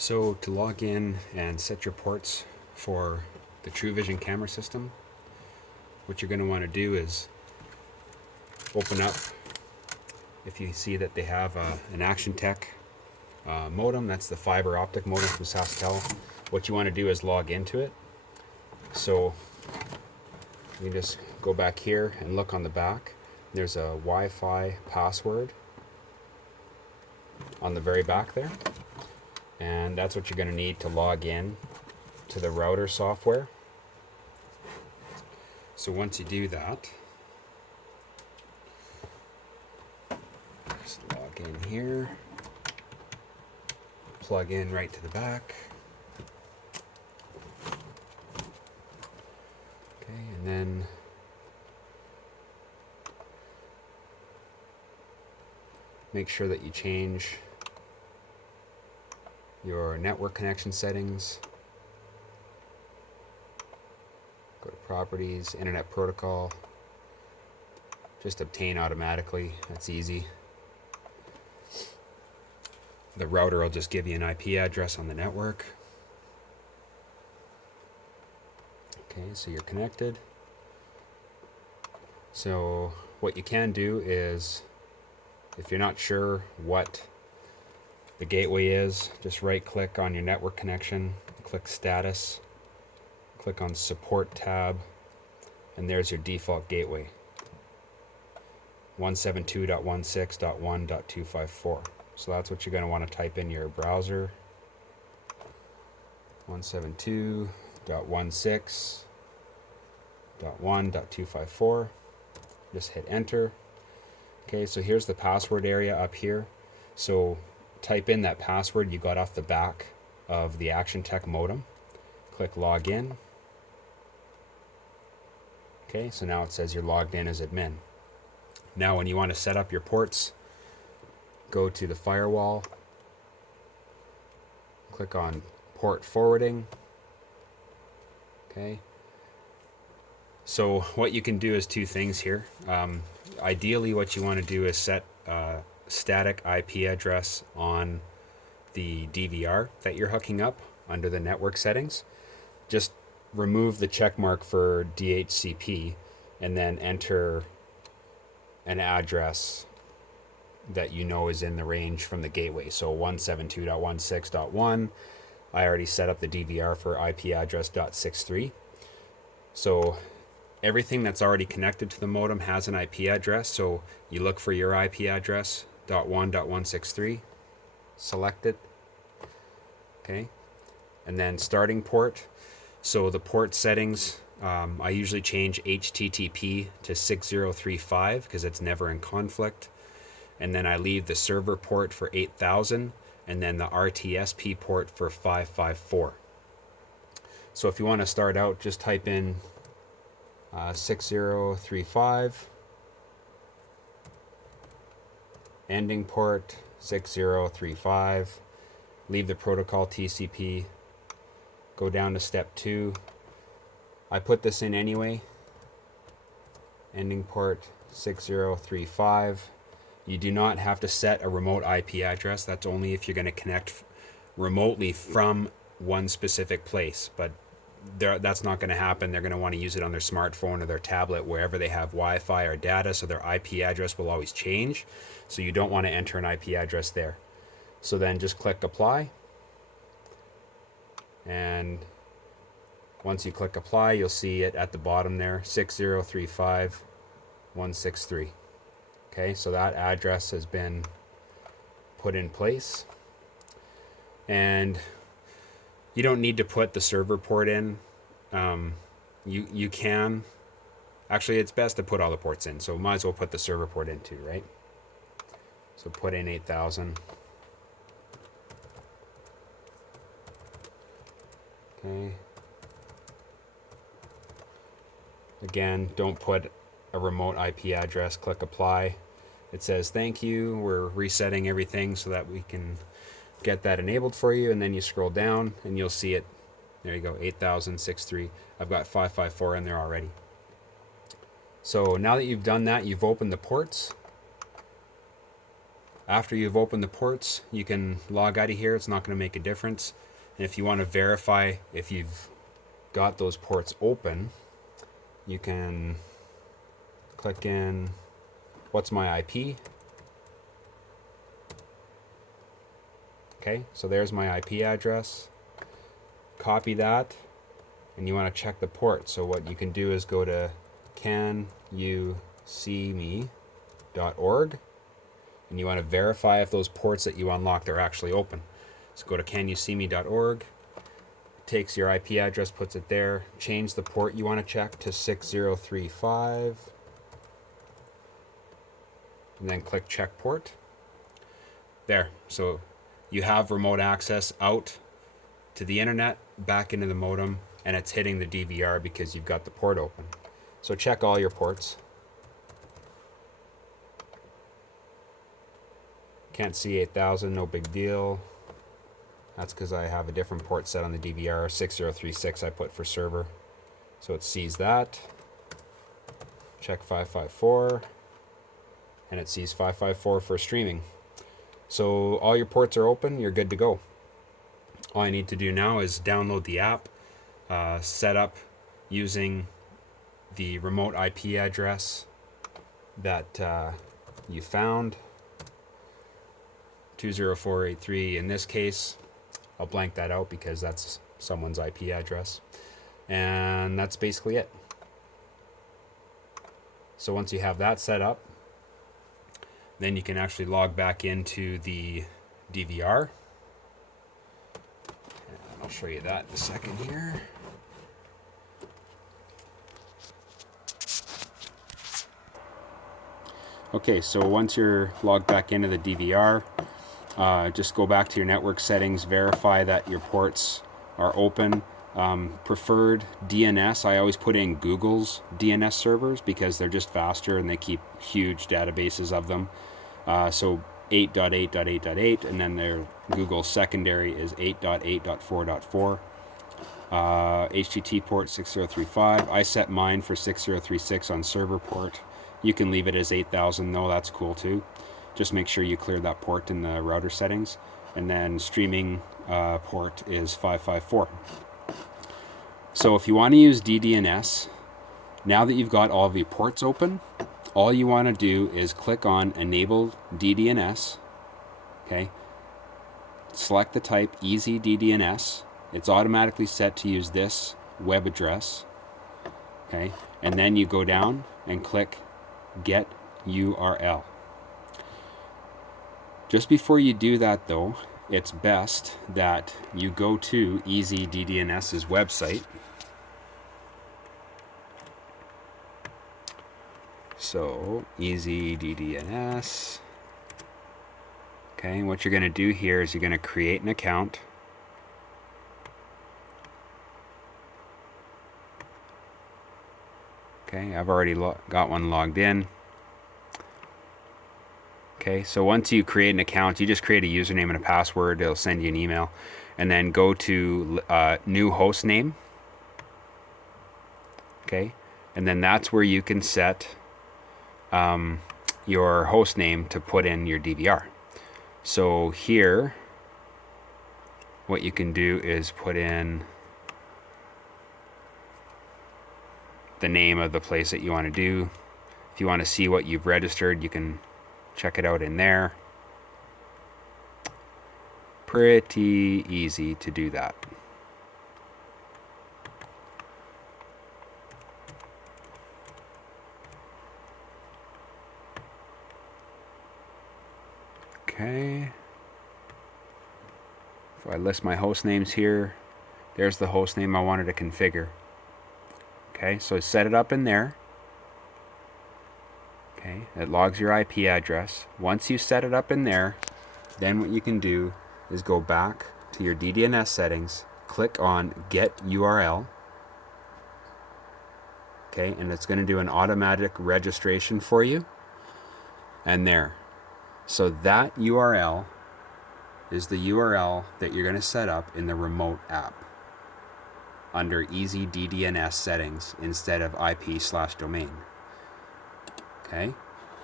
So to log in and set your ports for the Truvision camera system, what you're going to want to do is open up, if you see that they have an Action Tech modem, that's the fiber optic modem from SaskTel. What you want to do is log into it. So you just go back here and look on the back. There's a Wi-Fi password on the very back there. And that's what you're going to need to log in to the router software. So once you do that, just log in here, plug in right to the back. Okay, and then make sure that you change your network connection settings. Go to properties, internet protocol. Just obtain automatically, that's easy. The router will just give you an IP address on the network. Okay, so you're connected. So what you can do is, if you're not sure what the gateway is, just right click on your network connection, click status, click on support tab, and there's your default gateway, 172.16.1.254. So that's what you're going to want to type in your browser, 172.16.1.254. Just hit enter. Okay, so here's the password area up here. So type in that password you got off the back of the Action Tech modem. Click login. Okay, so now it says you're logged in as admin. Now when you want to set up your ports, go to the firewall, click on port forwarding. Okay, so what you can do is two things here. Ideally what you want to do is set static IP address on the DVR that you're hooking up under the network settings. Just remove the check mark for DHCP and then enter an address that you know is in the range from the gateway. So 172.16.1. I already set up the DVR for IP address .63. So everything that's already connected to the modem has an IP address. So you look for your IP address .1.163, select it. Okay, and then starting port. So the port settings, I usually change HTTP to 6035 because it's never in conflict. And then I leave the server port for 8000 and then the RTSP port for 554. So if you want to start out, just type in 6035, ending port 6035, leave the protocol TCP, go down to step 2. I put this in anyway, ending port 6035. You do not have to set a remote IP address. That's only if you're going to connect remotely from one specific place, but that's not going to happen. They're going to want to use it on their smartphone or their tablet, wherever they have Wi-Fi or data, so their IP address will always change. So you don't want to enter an IP address there. So then just click apply. And once you click apply, you'll see it at the bottom there, 6035.163. Okay, so that address has been put in place. And you don't need to put the server port in. You can. Actually, it's best to put all the ports in. So might as well put the server port in too, right? So put in 8000. Okay. Again, don't put a remote IP address. Click apply. It says thank you. We're resetting everything so that we can get that enabled for you, and then you scroll down and you'll see it. There you go, 8063. I've got 554 in there already. So now that you've done that, you've opened the ports. After you've opened the ports, you can log out of here. It's not going to make a difference. And if you want to verify if you've got those ports open, you can click in what's my IP. Okay, so there's my IP address. Copy that, and you want to check the port. So what you can do is go to canyouseeme.org, and you want to verify if those ports that you unlocked are actually open. So go to canyouseeme.org, takes your IP address, puts it there, change the port you want to check to 6035, and then click check port. There, so you have remote access out to the internet, back into the modem, and it's hitting the DVR because you've got the port open. So check all your ports. Can't see 8000, no big deal. That's because I have a different port set on the DVR. 6036 I put for server. So it sees that. Check 554. And it sees 554 for streaming. So all your ports are open, you're good to go. All I need to do now is download the app, set up using the remote IP address that you found, 20483 in this case. I'll blank that out because that's someone's IP address. And that's basically it. So once you have that set up, then you can actually log back into the DVR. And I'll show you that in a second here. Okay, so once you're logged back into the DVR, just go back to your network settings, verify that your ports are open. Preferred DNS, I always put in Google's DNS servers because they're just faster and they keep huge databases of them. So 8.8.8.8, and then their Google secondary is 8.8.4.4. HTTP port 6035. I set mine for 6036 on server port. You can leave it as 8000 though, that's cool too. Just make sure you clear that port in the router settings. And then streaming port is 554. So if you want to use DDNS, now that you've got all of your ports open, all you want to do is click on Enable DDNS. Okay. Select the type Easy DDNS. It's automatically set to use this web address. Okay. And then you go down and click Get URL. Just before you do that though, it's best that you go to Easy DDNS's website. So Easy DDNS. Okay, what you're going to do here is you're going to create an account. Okay, I've already got one logged in. Okay, so once you create an account, you just create a username and a password. It'll send you an email. And then go to new host name. Okay, and then that's where you can set your host name to put in your DVR. So here, what you can do is put in the name of the place that you want to do. If you want to see what you've registered, you can check it out in there. Pretty easy to do that. Okay. If I list my host names here, there's the host name I wanted to configure. Okay, so set it up in there. Okay, it logs your IP address. Once you set it up in there, then what you can do is go back to your DDNS settings, click on Get URL. Okay, and it's going to do an automatic registration for you. And there. So that URL is the URL that you're going to set up in the remote app under Easy DDNS settings instead of IP/domain. Okay,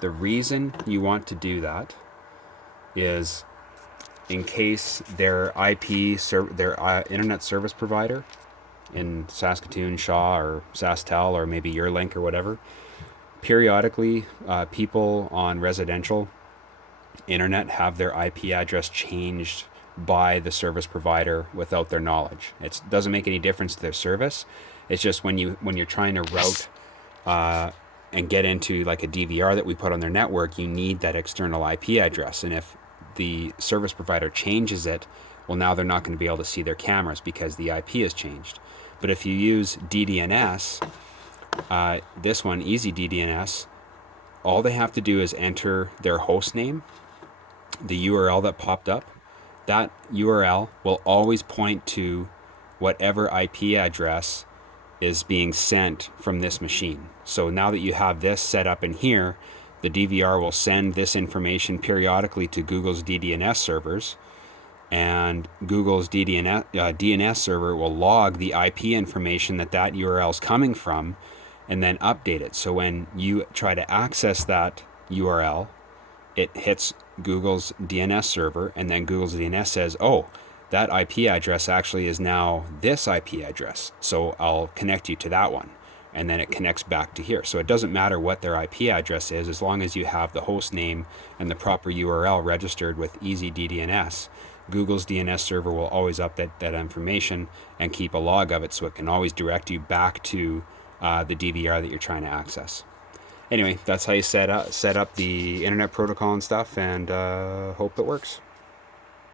the reason you want to do that is in case their internet service provider in Saskatoon, Shaw, or SaskTel, or maybe YourLink or whatever, periodically people on residential internet have their IP address changed by the service provider without their knowledge. It doesn't make any difference to their service. It's just when you're trying to route and get into like a DVR that we put on their network, you need that external IP address. And if the service provider changes it, well, now they're not going to be able to see their cameras because the IP has changed. But if you use DDNS, this one, Easy DDNS, all they have to do is enter their host name, the URL that popped up. That URL will always point to whatever IP address is being sent from this machine. So now that you have this set up in here, the DVR will send this information periodically to Google's DDNS servers, and Google's DNS server will log the IP information that URL is coming from and then update it. So when you try to access that URL, it hits Google's DNS server, and then Google's DNS says, oh, that IP address actually is now this IP address, so I'll connect you to that one. And then it connects back to here. So it doesn't matter what their IP address is, as long as you have the host name and the proper URL registered with Easy DDNS. Google's DNS server will always update that information and keep a log of it, so it can always direct you back to the DVR that you're trying to access. Anyway, that's how you set up the internet protocol and stuff, and hope it works.